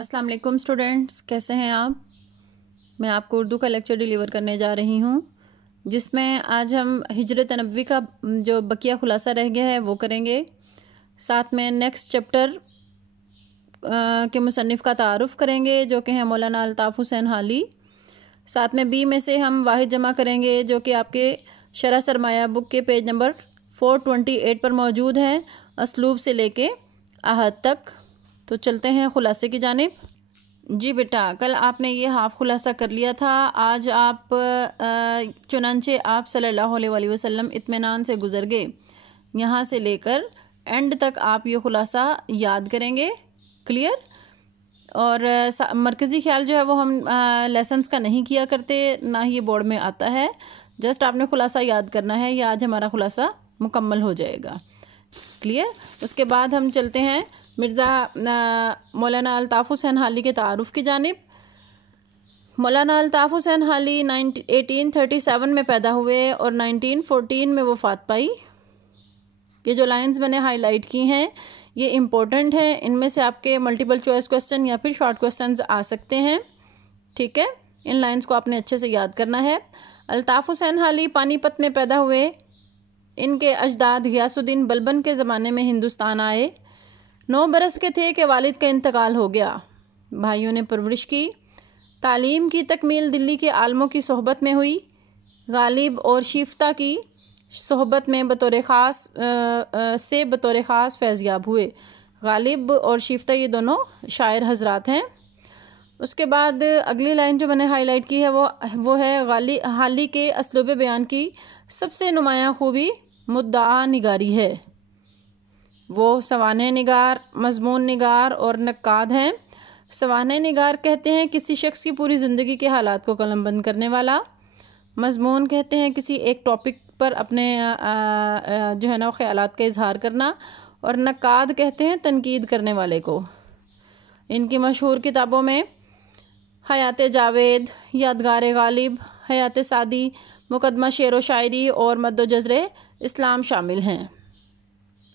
السلام علیکم اسٹوڈنٹس، کیسے ہیں آپ؟ میں آپ کو اردو کا لیکچر ڈیلیور کرنے جا رہی ہوں، جس میں آج ہم ہجرت نبوی کا جو بقیہ خلاصہ رہ گیا ہے وہ کریں گے. ساتھ میں نیکسٹ چیپٹر کے مصنف کا تعارف کریں گے جو کہ ہیں مولانا الطاف حسین حالی. ساتھ میں بی میں سے ہم واحد جمع کریں گے جو کہ آپ کے شرح سرمایہ بک کے پیج نمبر 428 پر موجود ہے، اسلوب سے لے کے احد تک. تو چلتے ہیں خلاصے کی جانب. جی بیٹا، کل آپ نے یہ ہاف خلاصہ کر لیا تھا. آج آپ چنانچہ آپ صلی اللہ علیہ وآلہ وسلم اطمینان سے گزر گئے. یہاں سے لے کر اینڈ تک آپ یہ خلاصہ یاد کریں گے. کلیئر؟ اور مرکزی خیال جو ہے وہ ہم لیسنز کا نہیں کیا کرتے، نہ ہی یہ بورڈ میں آتا ہے. جسٹ آپ نے خلاصہ یاد کرنا ہے. یہ آج ہمارا خلاصہ مکمل ہو جائے گا. کلیئر؟ اس کے بعد ہم چلتے ہیں مرزا مولانا الطاف حسین حالی کے تعارف کی جانب. مولانا الطاف حسین حالی 1837 میں پیدا ہوئے اور 1914 میں وفات پائی. یہ جو لائنز میں نے ہائی لائٹ کی ہیں یہ امپورٹنٹ ہیں. ان میں سے آپ کے ملٹیپل چوائس کوسچن یا پھر شارٹ کوسچنز آ سکتے ہیں. ٹھیک ہے، ان لائنز کو آپ نے اچھے سے یاد کرنا ہے. الطاف حسین حالی پانی پت میں پیدا ہوئے. ان کے اجداد غیاث الدین بلبن کے زمانے میں ہندوستان آئے. 9 برس کے تھے کہ والد کا انتقال ہو گیا. بھائیوں نے پرورش کی. تعلیم کی تکمیل دلی کے عالموں کی صحبت میں ہوئی. غالب اور شیفتہ کی صحبت میں بطور خاص فیضیاب ہوئے. غالب اور شیفتہ یہ دونوں شاعر حضرات ہیں. اس کے بعد اگلی لائن جو میں نے ہائی لائٹ کی ہے وہ ہے حالی کے اسلوب بیان کی سب سے نمایاں خوبی مدعا نگاری ہے. وہ سوانح نگار، مضمون نگار اور نقاد ہیں. سوانح نگار کہتے ہیں کسی شخص کی پوری زندگی کے حالات کو قلم بند کرنے والا. مضمون کہتے ہیں کسی ایک ٹاپک پر اپنے جو ہے نا خیالات کا اظہار کرنا. اور نقاد کہتے ہیں تنقید کرنے والے کو. ان کی مشہور کتابوں میں حیات جاوید، یادگار غالب، حیات سعدی، مقدمہ شعر و شاعری اور مد و جزر اسلام شامل ہیں.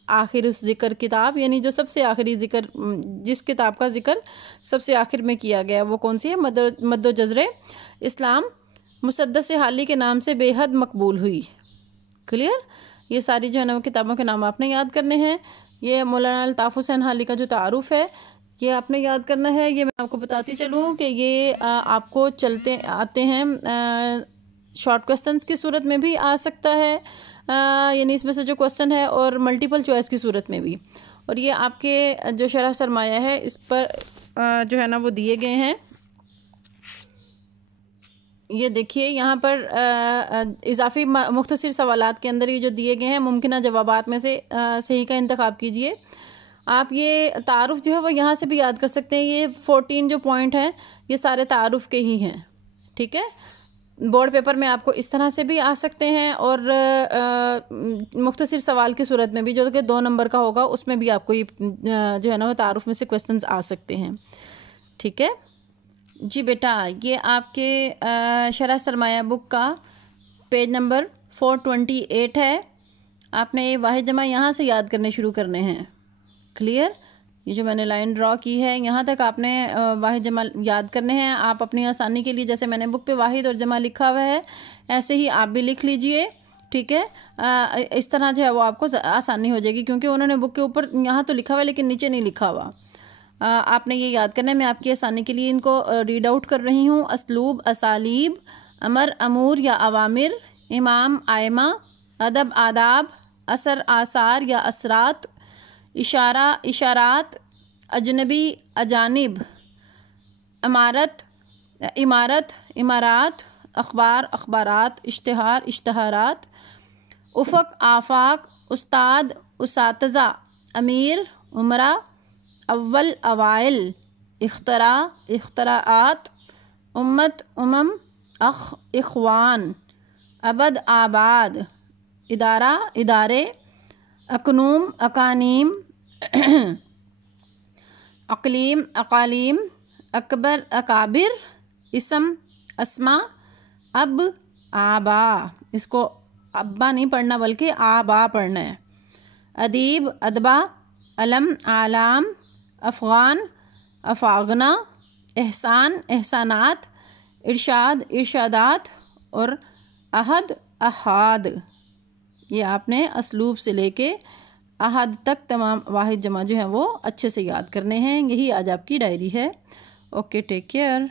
آخر اس ذکر کتاب یعنی جو سب سے آخری ذکر، جس کتاب کا ذکر سب سے آخر میں کیا گیا وہ کون سی ہے؟ مد و جزر اسلام مسدس حالی کے نام سے بے حد مقبول ہوئی. کلیئر؟ یہ ساری جو ہے نا وہ کتابوں کے نام آپ نے یاد کرنے ہیں. یہ مولانا الطاف حسین حالی کا جو تعارف ہے یہ آپ نے یاد کرنا ہے. یہ میں آپ کو بتاتی چلوں کہ یہ آپ کو چلتے آتے ہیں شارٹ کوسچنز کی صورت میں بھی آ سکتا ہے، یعنی اس میں سے جو کوسچن ہے، اور ملٹیپل چوائس کی صورت میں بھی. اور یہ آپ کے جو شرح سرمایہ ہے اس پر جو ہے نا وہ دیے گئے ہیں. یہ دیکھیے یہاں پر اضافی مختصر سوالات کے اندر یہ جو دیے گئے ہیں ممکنہ جوابات میں سے صحیح کا انتخاب کیجئے. آپ یہ تعارف جو ہے وہ یہاں سے بھی یاد کر سکتے ہیں. یہ 14 جو پوائنٹ ہیں یہ سارے تعارف کے ہی ہیں. ٹھیک ہے، بورڈ پیپر میں آپ کو اس طرح سے بھی آ سکتے ہیں اور مختصر سوال کی صورت میں بھی جو کہ 2 نمبر کا ہوگا اس میں بھی آپ کو یہ جو ہے نا وہ تعارف میں سے کوسچنز آ سکتے ہیں. ٹھیک ہے جی بیٹا، یہ آپ کے شرح سرمایہ بک کا پیج نمبر 428 ہے. آپ نے واحد جمع یہاں سے یاد کرنے شروع کرنے ہیں. کلیئر؟ یہ جو میں نے لائن ڈرا کی ہے یہاں تک آپ نے واحد جمع یاد کرنے ہیں. آپ اپنی آسانی کے لیے جیسے میں نے بک پہ واحد اور جمع لکھا ہوا ہے ایسے ہی آپ بھی لکھ لیجئے. ٹھیک ہے، اس طرح جو ہے وہ آپ کو آسانی ہو جائے گی کیونکہ انہوں نے بک کے اوپر یہاں تو لکھا ہوا ہے لیکن نیچے نہیں لکھا ہوا. آپ نے یہ یاد کرنا ہے. میں آپ کی آسانی کے لیے ان کو ریڈ آؤٹ کر رہی ہوں. اسلوب، اسالیب، امر، امور یا اوامر، امام، آئمہ، ادب، آداب، اثر، آثار یا اثرات، اشارہ، اشارات، اجنبی، اجانب، امارت، امارت، امارات، اخبار، اخبارات، اشتہار، اشتہارات، افق، آفاق، استاد، اساتذہ، امیر، امرا، اول، اوائل، اختراع، اختراعات، امت، امم، اخ، اخوان، ابد، آباد، ادارہ، ادارے، اکنوم، اکانیم، اقلیم، اقالیم، اکبر، اکابر، اسم، اسما، اب، آبا. اس کو ابا نہیں پڑھنا بلکہ آبا پڑھنا ہے. ادیب، ادبا، علم، اعلام، افغان، افاغنا، احسان احسانات، ارشاد ارشادات، اور عہد احاد. یہ آپ نے اسلوب سے لے کے احد تک تمام واحد جمع جو ہیں وہ اچھے سے یاد کرنے ہیں. یہی آج آپ کی ڈائری ہے. Okay, take care.